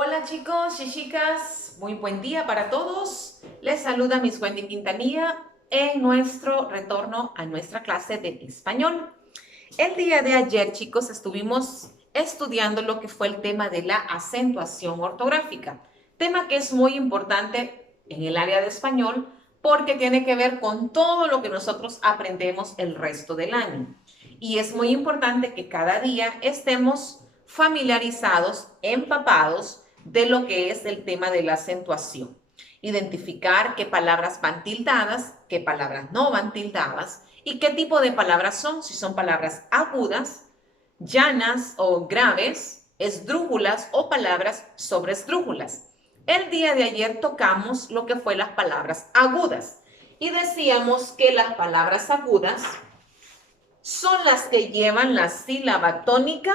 Hola chicos y chicas, muy buen día para todos. Les saluda Miss Wendy Quintanilla en nuestro retorno a nuestra clase de español. El día de ayer, chicos, estuvimos estudiando lo que fue el tema de la acentuación ortográfica, tema que es muy importante en el área de español porque tiene que ver con todo lo que nosotros aprendemos el resto del año. Y es muy importante que cada día estemos familiarizados, empapados de lo que es el tema de la acentuación. Identificar qué palabras van tildadas, qué palabras no van tildadas y qué tipo de palabras son, si son palabras agudas, llanas o graves, esdrújulas o palabras sobresdrújulas. El día de ayer tocamos lo que fue las palabras agudas y decíamos que las palabras agudas son las que llevan la sílaba tónica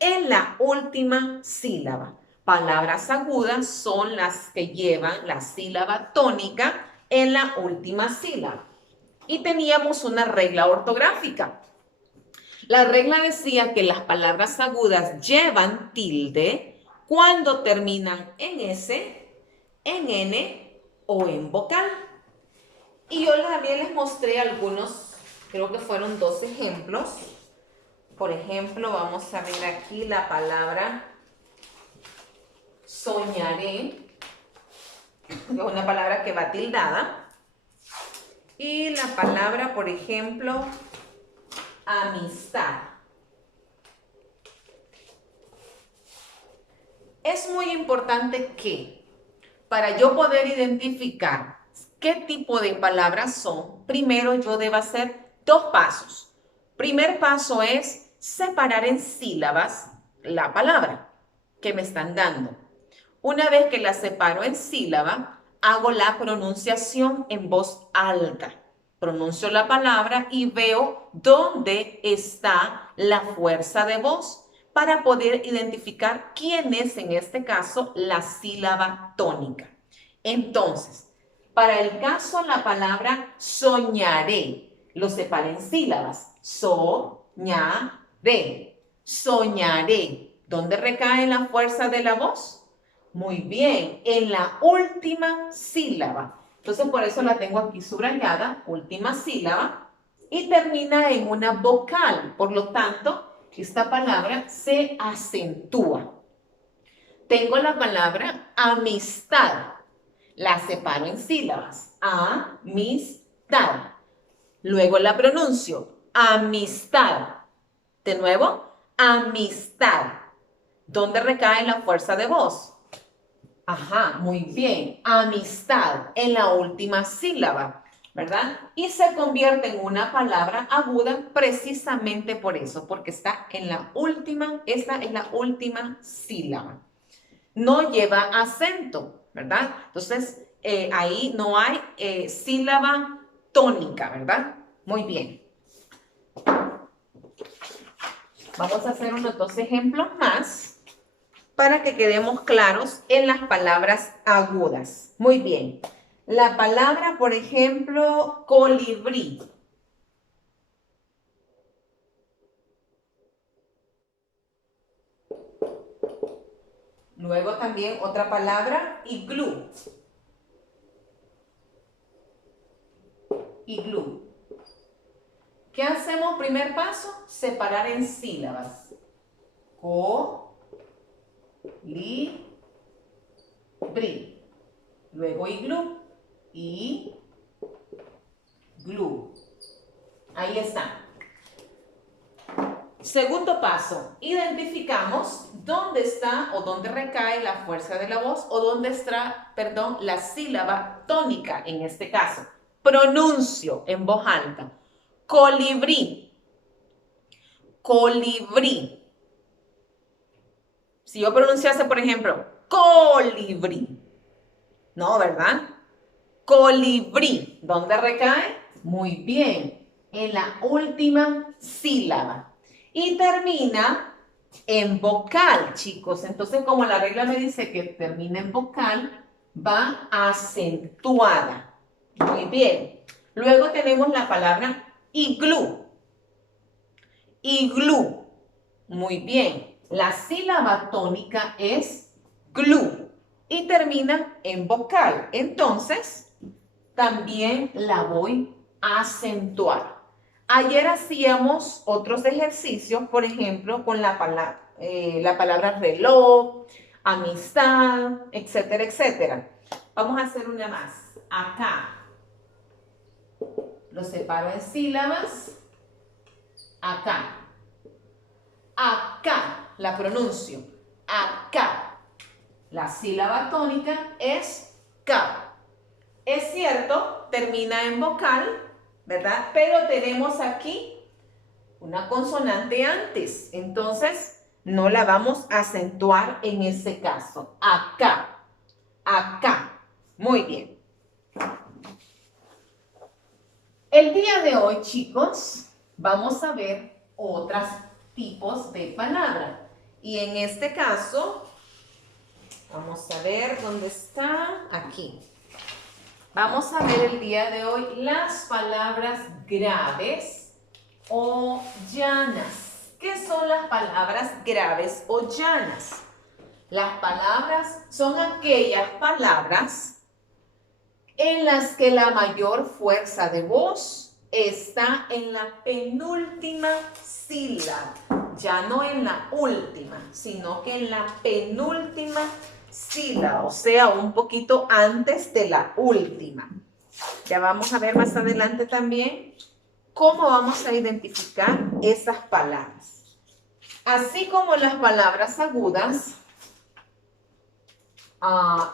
en la última sílaba. Palabras agudas son las que llevan la sílaba tónica en la última sílaba. Y teníamos una regla ortográfica. La regla decía que las palabras agudas llevan tilde cuando terminan en S, en N o en vocal. Y yo también les mostré algunos, creo que fueron 2 ejemplos. Por ejemplo, vamos a ver aquí la palabra soñaré, es una palabra que va tildada. Y la palabra, por ejemplo, amistad. Es muy importante que para yo poder identificar qué tipo de palabras son, primero yo debo hacer 2 pasos. Primer paso es separar en sílabas la palabra que me están dando. Una vez que la separo en sílaba, hago la pronunciación en voz alta. Pronuncio la palabra y veo dónde está la fuerza de voz para poder identificar quién es, en este caso, la sílaba tónica. Entonces, para el caso, la palabra soñaré, lo separé en sílabas. Soñaré, soñaré. ¿Dónde recae la fuerza de la voz? Muy bien, en la última sílaba. Entonces, por eso la tengo aquí subrayada, última sílaba, y termina en una vocal. Por lo tanto, esta palabra se acentúa. Tengo la palabra amistad. La separo en sílabas. Amistad. Luego la pronuncio. Amistad. De nuevo, amistad. ¿Dónde recae la fuerza de voz? Ajá, muy bien. Amistad en la última sílaba, ¿verdad? Y se convierte en una palabra aguda precisamente por eso, porque está en la última, esta es la última sílaba. No lleva acento, ¿verdad? Entonces, ahí no hay sílaba tónica, ¿verdad? Muy bien. Vamos a hacer unos 2 ejemplos más para que quedemos claros en las palabras agudas. Muy bien. La palabra, por ejemplo, colibrí. Luego también otra palabra, iglú. Iglú. ¿Qué hacemos? Primer paso, separar en sílabas. Colibrí. Luego iglú. Iglú. Ahí está. Segundo paso, identificamos dónde está o dónde recae la fuerza de la voz o dónde está, perdón, la sílaba tónica en este caso. Pronuncio en voz alta. Colibrí. Colibrí. Si yo pronunciase, por ejemplo, colibrí. No, ¿verdad? Colibrí. ¿Dónde recae? Muy bien. En la última sílaba. Y termina en vocal, chicos. Entonces, como la regla me dice que termina en vocal, va acentuada. Muy bien. Luego tenemos la palabra iglú. Iglú. Muy bien. La sílaba tónica es glu, y termina en vocal. Entonces, también la voy a acentuar. Ayer hacíamos otros ejercicios, por ejemplo, con la palabra reloj, amistad, etcétera, etcétera. Vamos a hacer una más. Acá. Lo separo en sílabas. Acá. Acá. La pronuncio. Acá. La sílaba tónica es K. Es cierto, termina en vocal, ¿verdad? Pero tenemos aquí una consonante antes. Entonces, no la vamos a acentuar en ese caso. Acá. Acá. Muy bien. El día de hoy, chicos, vamos a ver otros tipos de palabras. Y en este caso, vamos a ver dónde está. Aquí. Vamos a ver el día de hoy las palabras graves o llanas. ¿Qué son las palabras graves o llanas? Las palabras son aquellas palabras en las que la mayor fuerza de voz está en la penúltima sílaba. Ya no en la última, sino que en la penúltima sílaba, o sea, un poquito antes de la última. Ya vamos a ver más adelante también cómo vamos a identificar esas palabras. Así como las palabras agudas,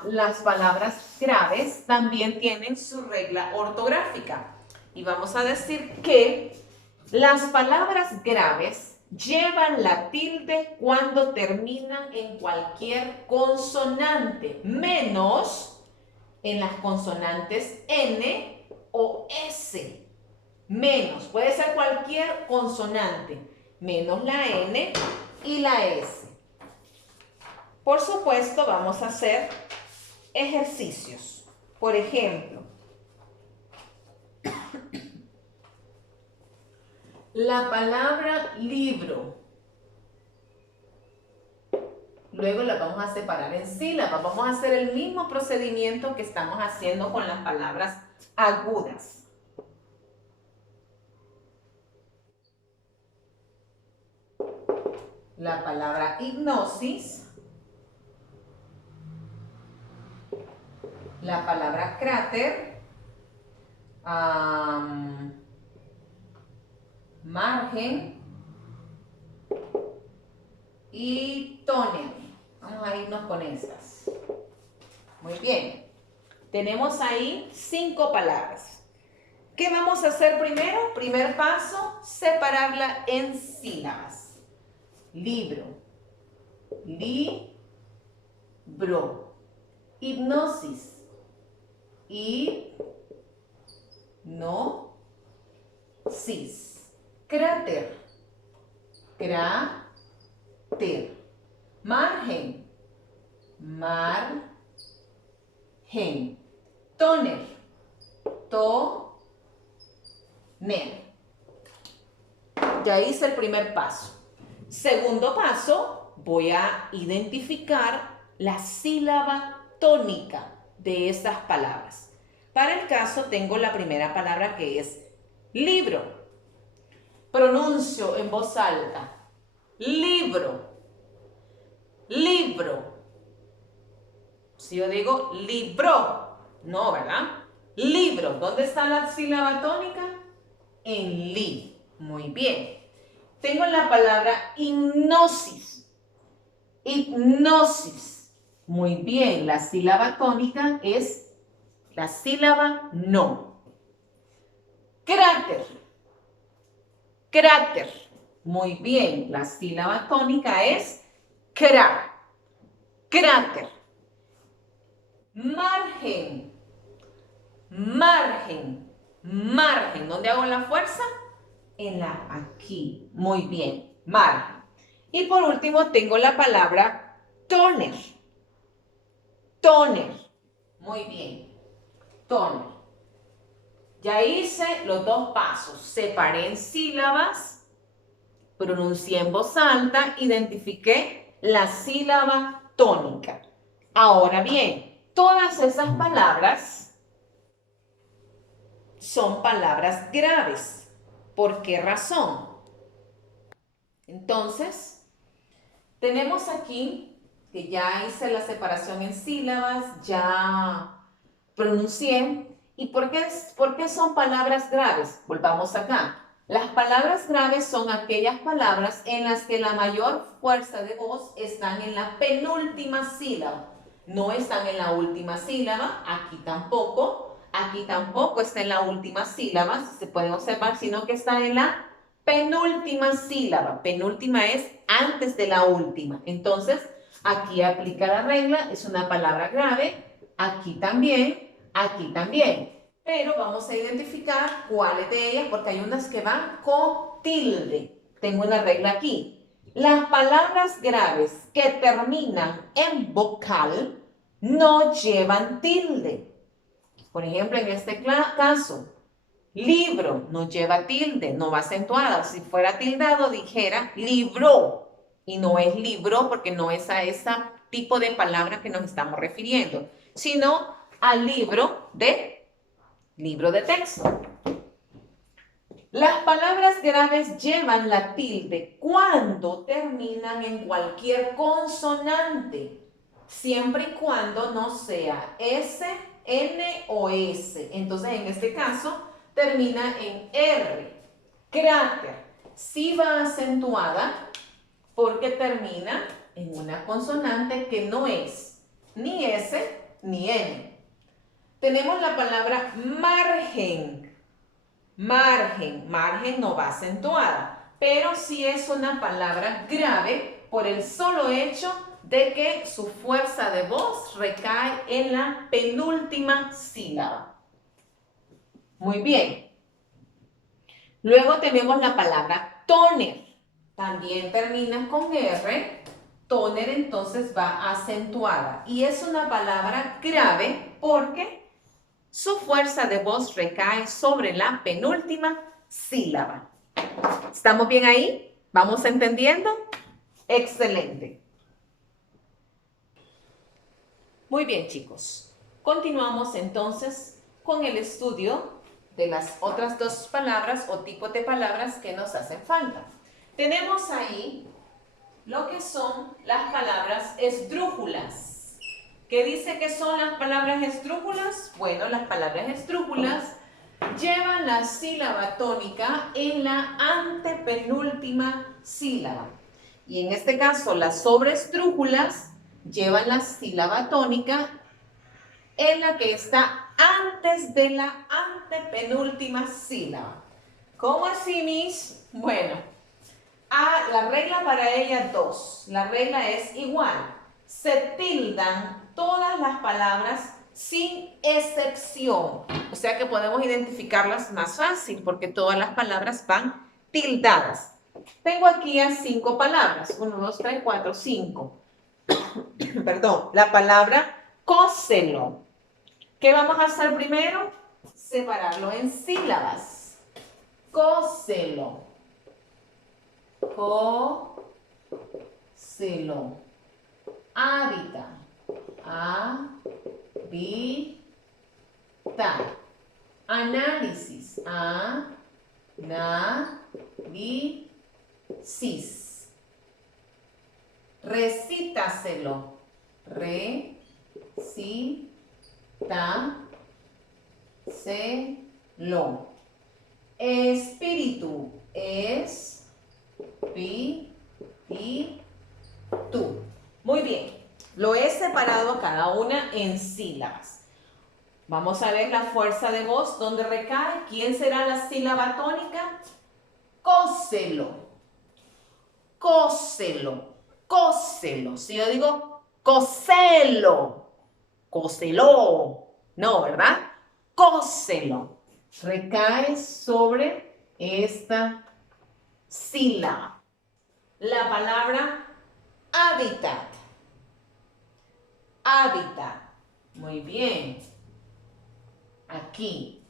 las palabras graves también tienen su regla ortográfica. Y vamos a decir que las palabras graves llevan la tilde cuando terminan en cualquier consonante, menos en las consonantes N o S. Menos, puede ser cualquier consonante, menos la N y la S. Por supuesto, vamos a hacer ejercicios. Por ejemplo, la palabra libro. Luego la vamos a separar en sílabas. Vamos a hacer el mismo procedimiento que estamos haciendo con las palabras agudas. La palabra hipnosis. La palabra cráter. Margen y tóner. Vamos a irnos con estas. Muy bien. Tenemos ahí 5 palabras. ¿Qué vamos a hacer primero? Primer paso, separarla en sílabas. Libro. Libro. Hipnosis. Hipnosis. Cráter. Cráter. Margen. Margen. Tóner. Tóner. Ya hice el primer paso. Segundo paso, voy a identificar la sílaba tónica de esas palabras. Para el caso tengo la primera palabra que es libro. Pronuncio en voz alta. Libro. Libro. Si yo digo libro, no, ¿verdad? Libro. ¿Dónde está la sílaba tónica? En li. Muy bien. Tengo la palabra hipnosis. Hipnosis. Muy bien. La sílaba tónica es la sílaba no. Cráter. Cráter. Muy bien. La sílaba tónica es cra. Cráter. Margen. Margen. Margen. ¿Dónde hago la fuerza? En la aquí. Muy bien. Margen. Y por último tengo la palabra tóner. Tóner. Muy bien. Tóner. Ya hice los 2 pasos. Separé en sílabas, pronuncié en voz alta, identifiqué la sílaba tónica. Ahora bien, todas esas palabras son palabras graves. ¿Por qué razón? Entonces, tenemos aquí que ya hice la separación en sílabas, ya pronuncié. ¿Y por qué son palabras graves? Volvamos acá. Las palabras graves son aquellas palabras en las que la mayor fuerza de voz están en la penúltima sílaba. No están en la última sílaba, aquí tampoco está en la última sílaba, si se pueden observar, sino que está en la penúltima sílaba. Penúltima es antes de la última. Entonces, aquí aplica la regla, es una palabra grave, aquí también, aquí también. Pero vamos a identificar cuáles de ellas, porque hay unas que van con tilde. Tengo una regla aquí. Las palabras graves que terminan en vocal no llevan tilde. Por ejemplo, en este caso, libro no lleva tilde, no va acentuada. Si fuera tildado, dijera libro. Y no es libro porque no es a ese tipo de palabra que nos estamos refiriendo, sino al libro de texto. Las palabras graves llevan la tilde cuando terminan en cualquier consonante, siempre y cuando no sea S, N o S. Entonces, en este caso, termina en R. Cráter sí va acentuada porque termina en una consonante que no es ni S ni N. Tenemos la palabra margen. Margen no va acentuada, pero sí es una palabra grave por el solo hecho de que su fuerza de voz recae en la penúltima sílaba. Muy bien. Luego tenemos la palabra tóner. También termina con R. Tóner entonces va acentuada y es una palabra grave porque su fuerza de voz recae sobre la penúltima sílaba. ¿Estamos bien ahí? ¿Vamos entendiendo? Excelente. Muy bien, chicos. Continuamos entonces con el estudio de las otras dos palabras o tipos de palabras que nos hacen falta. Tenemos ahí lo que son las palabras esdrújulas. ¿Qué dice que son las palabras esdrújulas? Bueno, las palabras esdrújulas llevan la sílaba tónica en la antepenúltima sílaba. Y en este caso, las sobreesdrújulas llevan la sílaba tónica en la que está antes de la antepenúltima sílaba. ¿Cómo así, Miss? Bueno, la regla para ella 2. La regla es igual. Se tildan todas las palabras sin excepción. O sea que podemos identificarlas más fácil porque todas las palabras van tildadas. Tengo aquí a 5 palabras. 1, 2, 3, 4, 5. Perdón, la palabra cóselo. ¿Qué vamos a hacer primero? Separarlo en sílabas. Cóselo. Cóselo. Hábitat. Hábitat. Análisis. Análisis. Recítaselo. Recítaselo. Espíritu. Espíritu. Muy bien. Lo he separado cada una en sílabas. Vamos a ver la fuerza de voz, ¿dónde recae? ¿Quién será la sílaba tónica? Cóselo. Cóselo. Cóselo. Si yo digo cóselo, cóselo. No, ¿verdad? Cóselo. Recae sobre esta sílaba. La palabra hábitat. Hábitat. Muy bien. Aquí.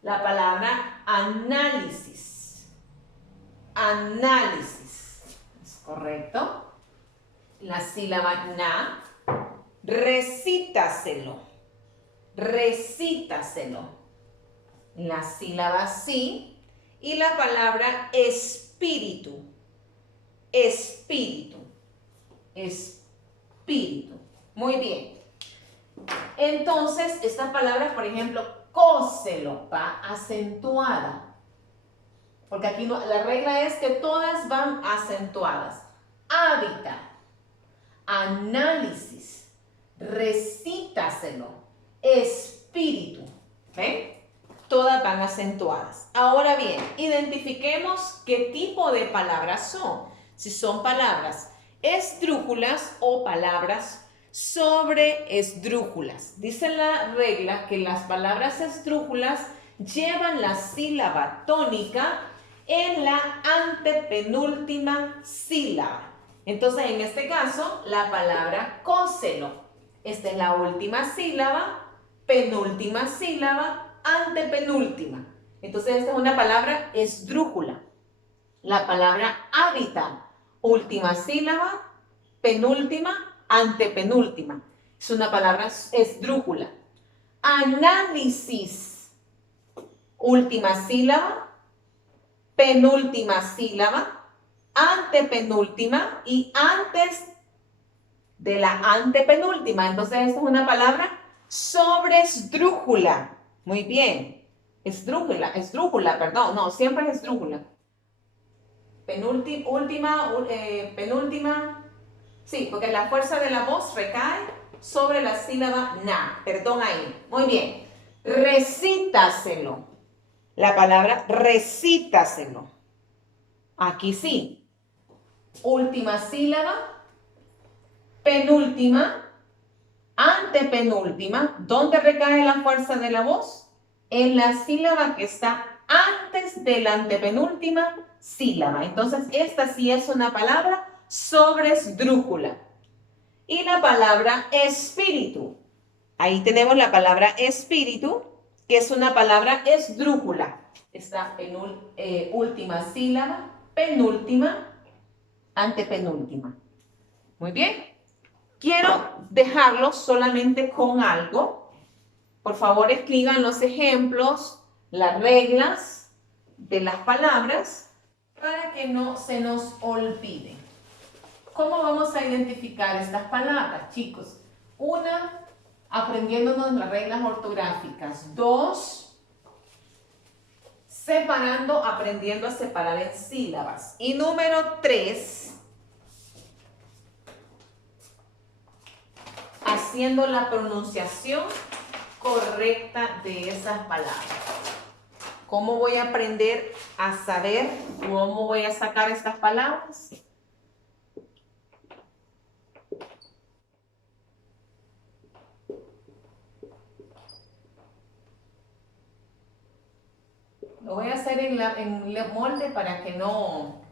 La palabra análisis. Análisis. ¿Es correcto? La sílaba na. recítaselo, recítaselo. La sílaba sí y la palabra espíritu, espíritu, espíritu. Muy bien. Entonces, estas palabras, por ejemplo, cóselo, va acentuada. Porque aquí no, la regla es que todas van acentuadas. Hábitat, análisis, recítaselo, espíritu. ¿Ven? Todas van acentuadas. Ahora bien, identifiquemos qué tipo de palabras son. Si son palabras esdrújulas o palabras sobreesdrújulas. Dice la regla que las palabras esdrújulas llevan la sílaba tónica en la antepenúltima sílaba. Entonces, en este caso, la palabra cóselo. Esta es la última sílaba, penúltima sílaba, antepenúltima. Entonces, esta es una palabra esdrújula. La palabra hábitat, última sílaba, penúltima, antepenúltima. Es una palabra esdrújula. Análisis, última sílaba, penúltima sílaba, antepenúltima y antes de la antepenúltima. Entonces, esta es una palabra sobreesdrújula. Muy bien. Esdrújula, perdón. No, siempre es esdrújula. Penúltima. Sí, porque la fuerza de la voz recae sobre la sílaba na. Perdón ahí. Muy bien. Recítaselo. La palabra recítaselo. Aquí sí. Última sílaba. Penúltima. Antepenúltima. ¿Dónde recae la fuerza de la voz? En la sílaba que está antes de la antepenúltima sílaba. Entonces, esta sí es una palabra sobreesdrújula. Y la palabra espíritu. Ahí tenemos la palabra espíritu, que es una palabra esdrújula. Está en última sílaba, penúltima, antepenúltima. Muy bien. Quiero dejarlo solamente con algo. Por favor, escriban los ejemplos, las reglas de las palabras para que no se nos olvide. ¿Cómo vamos a identificar estas palabras, chicos? Una, aprendiéndonos las reglas ortográficas. Dos, separando, aprendiendo a separar en sílabas. Y número 3, haciendo la pronunciación correcta de esas palabras. ¿Cómo voy a aprender a saber cómo voy a sacar estas palabras? Lo voy a hacer en el molde para que no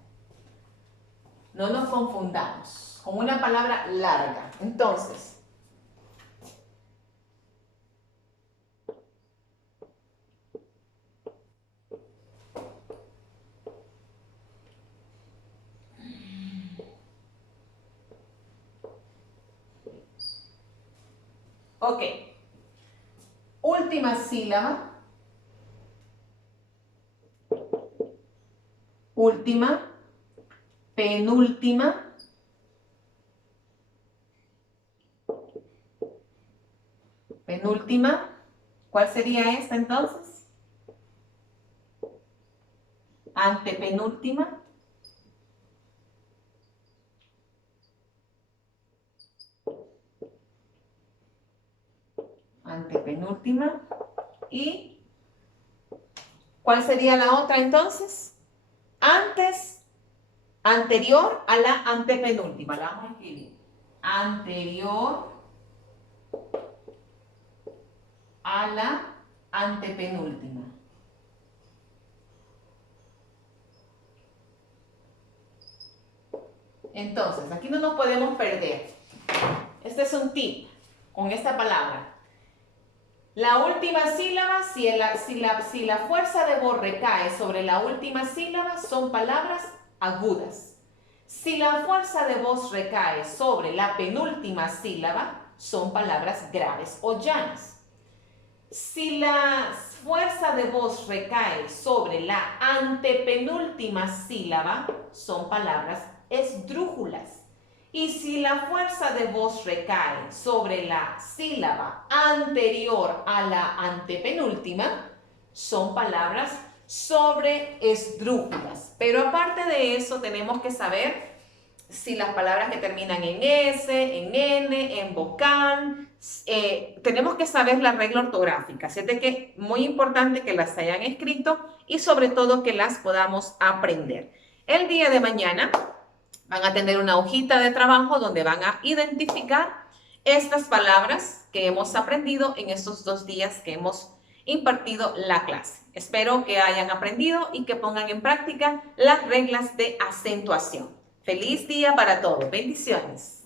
nos confundamos con una palabra larga. Entonces, ok. Última sílaba. Última. Penúltima. Penúltima. ¿Cuál sería esta entonces? Antepenúltima. Antepenúltima. ¿Y cuál sería la otra entonces? Anterior a la antepenúltima. La vamos a escribir. Anterior a la antepenúltima. Entonces, aquí no nos podemos perder. Este es un tip con esta palabra. La última sílaba, si la fuerza de voz recae sobre la última sílaba, son palabras agudas. Si la fuerza de voz recae sobre la penúltima sílaba, son palabras graves o llanas. Si la fuerza de voz recae sobre la antepenúltima sílaba, son palabras esdrújulas. Y si la fuerza de voz recae sobre la sílaba anterior a la antepenúltima, son palabras sobreesdrújulas. Pero aparte de eso, tenemos que saber si las palabras que terminan en S, en N, en vocal, tenemos que saber la regla ortográfica. Así de que muy importante que las hayan escrito y sobre todo que las podamos aprender. El día de mañana van a tener una hojita de trabajo donde van a identificar estas palabras que hemos aprendido en estos 2 días que hemos impartido la clase. Espero que hayan aprendido y que pongan en práctica las reglas de acentuación. Feliz día para todos. Bendiciones.